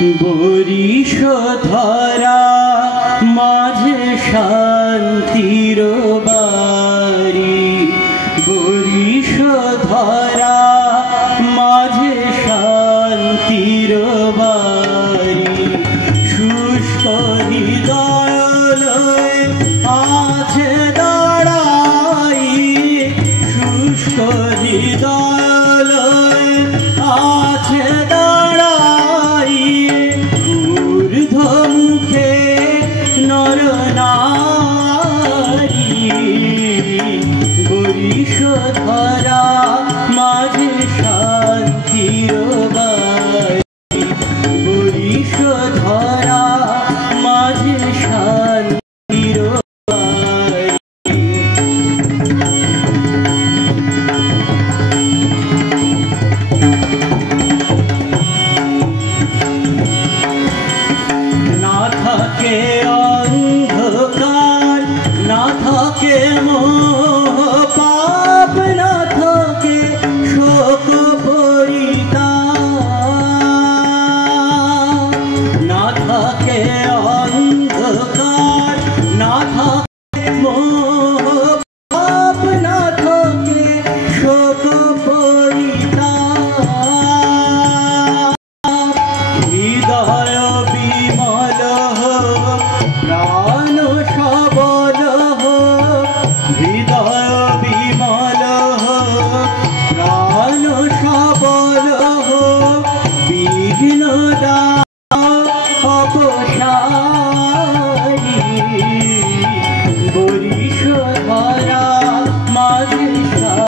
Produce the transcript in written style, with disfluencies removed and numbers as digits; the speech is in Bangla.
বরিশ ধরা মাঝে শান্তির বাড়ি, বরিশ ধরা মাঝে শান্তির বাড়ি। শুষ্ক হৃদয় লয়ে আছে দাঁড়াই, শুষ্ক হৃদয় লয়ে আছে দাঁড়াই। ঊর্ধ্বমুখে নর নারী, বরিশ ধরা মাঝে শান্তির বাড়ি, বরিশ ধরা মাঝে শান্তির বাড়ি।